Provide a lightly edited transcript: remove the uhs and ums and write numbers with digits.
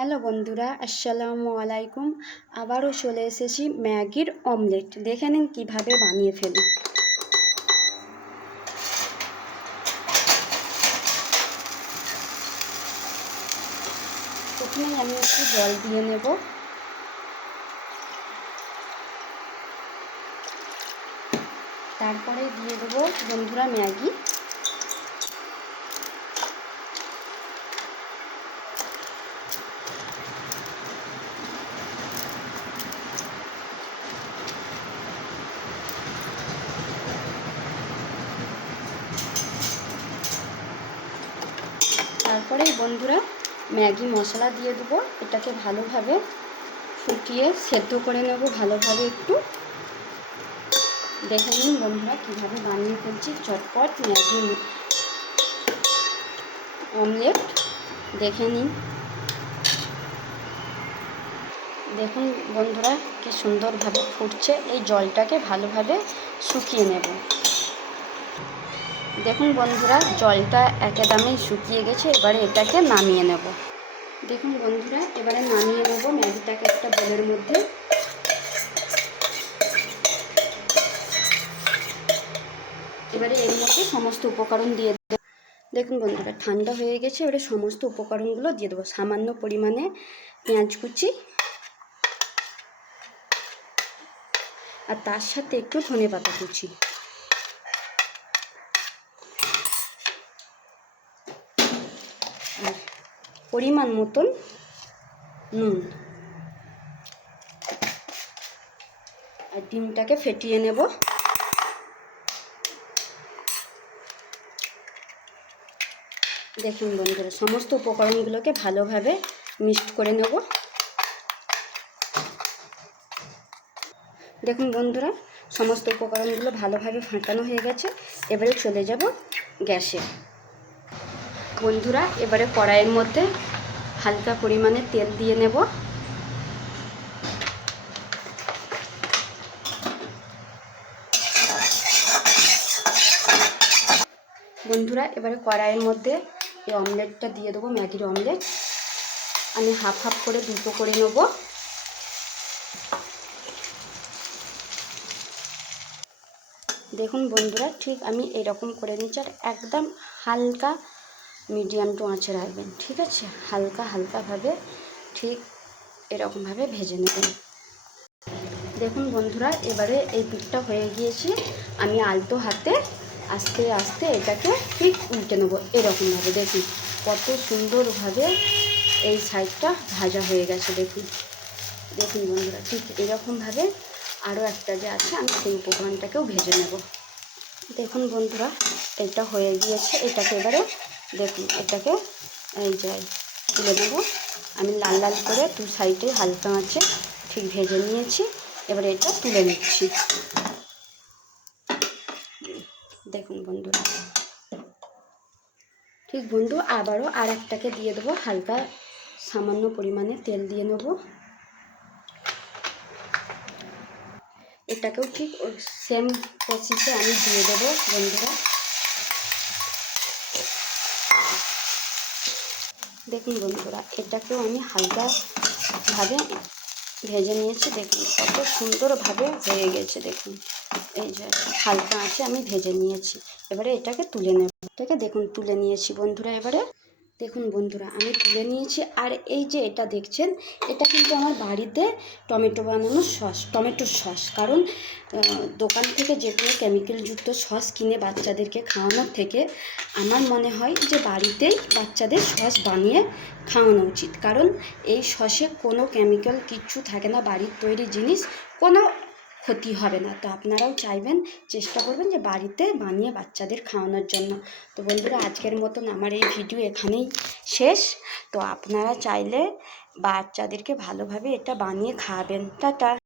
Hello বন্ধুরা, আসসালামু আলাইকুম। আবারও চলে এসেছি ম্যাগির অমলেট। দেখে নিন কীভাবে বানিয়ে ফেলি। প্রথমেই আমি একটু জল দিয়ে নেব। তারপরে দিয়ে দেবো বন্ধুরা ম্যাগি। তারপরে বন্ধুরা ম্যাগি মশলা দিয়ে দেবো। এটাকে ভালোভাবে ফুটিয়ে সেদ্ধ করে নেব ভালোভাবে একটু। দেখে নিন বন্ধুরা কীভাবে বানিয়ে ফেলছি চটপট ম্যাগি অমলেট। দেখে নিন, দেখুন বন্ধুরা কি সুন্দরভাবে ফুটছে। এই জলটাকে ভালোভাবে শুকিয়ে নেব। দেখুন বন্ধুরা জলটা একেদমই শুকিয়ে গেছে। এবারে এটাকে নামিয়ে নেব। দেখুন বন্ধুরা এবারে নামিয়ে নেব ম্যাগিটাকে একটা বোলের মধ্যে। এবারে এর মধ্যে সমস্ত উপকরণ দিয়ে দেব। দেখুন বন্ধুরা ঠান্ডা হয়ে গেছে। এবারে সমস্ত উপকরণগুলো দিয়ে দেবো। সামান্য পরিমাণে পেঁয়াজ কুচি, আর তার সাথে একটু ধনেপাতা কুচি, আর পরিমাণ মতন নুন, আর ডিমটাকে ফেটিয়ে নেব। দেখুন বন্ধুরা সমস্ত উপকরণগুলোকে ভালোভাবে মিক্সড করে নেব। দেখুন বন্ধুরা সমস্ত উপকরণগুলো ভালোভাবে ফাটানো হয়ে গেছে। এবারে চলে যাব গ্যাসে। বন্ধুরা এবারে কড়াইয়ের মধ্যে হালকা পরিমাণে তেল দিয়ে নেব। বন্ধুরা এবারে কড়াইয়ের মধ্যে এই অমলেটটা দিয়ে দেবো, ম্যাগির অমলেট। আমি হাফ হাফ করে দুটো করে নেব। দেখুন বন্ধুরা ঠিক আমি এরকম করে নিচ্ছি, আর একদম হালকা মিডিয়াম টু আঁচে রাখবেন, ঠিক আছে? হালকা হালকাভাবে ঠিক এরকমভাবে ভেজে নেবেন। দেখুন বন্ধুরা এবারে এই পিঠটা হয়ে গিয়েছে। আমি আলতো হাতে আস্তে আস্তে এটাকে ঠিক উল্টে নেবো এরকমভাবে। দেখুন কত সুন্দরভাবে এই সাইডটা ভাজা হয়ে গেছে। দেখুন দেখুন বন্ধুরা ঠিক এরকমভাবে আরও একটা যে আছে আমি সেই উপকরণটাকেও ভেজে নেব। দেখুন বন্ধুরা এটা হয়ে গিয়েছে। এটাকে এবারে দেখুন এটাকে এই যে তুলে নেব। আমি লাল লাল করে দু সাইডে হালকা আঁচে ঠিক ভেজে নিয়েছি। এবারে এটা তুলে নিচ্ছি। দেখুন বন্ধুরা ঠিক বন্ধু আবারও আর একটাকে দিয়ে দেবো। হালকা সামান্য পরিমাণে তেল দিয়ে নেব। এটাকেও ঠিক সেম প্রসেসে আমি দিয়ে দেবো বন্ধুরা। দেখুন বন্ধুরা এটাকেও আমি হালকাভাবে ভেজে নিয়েছি। দেখুন কত সুন্দরভাবে হয়ে গেছে। দেখুন এই যে হালকা আঁচে আমি ভেজে নিয়েছি। এবারে এটাকে তুলে নেব। এটাকে দেখুন তুলে নিয়েছি বন্ধুরা। এবারে দেখুন বন্ধুরা আমি তুলে নিয়েছি। আর এই যে এটা দেখছেন এটা কিন্তু আমার বাড়িতে টমেটো বানানো সস, টমেটোর সস। কারণ দোকান থেকে যে কোনো কেমিক্যালযুক্ত সস কিনে বাচ্চাদেরকে খাওয়ানোর থেকে আমার মনে হয় যে বাড়িতেই বাচ্চাদের সস বানিয়ে খাওয়ানো উচিত। কারণ এই সসে কোনো কেমিক্যাল কিচ্ছু থাকে না, বাড়ির তৈরি জিনিস, কোনো ক্ষতি হবে না। তো আপনারাও চাইবেন, চেষ্টা করবেন যে বাড়িতে বানিয়ে বাচ্চাদের খাওয়ানোর জন্য। তো বন্ধুরা আজকের মতন আমার এই ভিডিও এখানেই শেষ। তো আপনারা চাইলে বাচ্চাদেরকে ভালোভাবে এটা বানিয়ে খাওয়াবেন। টাটা।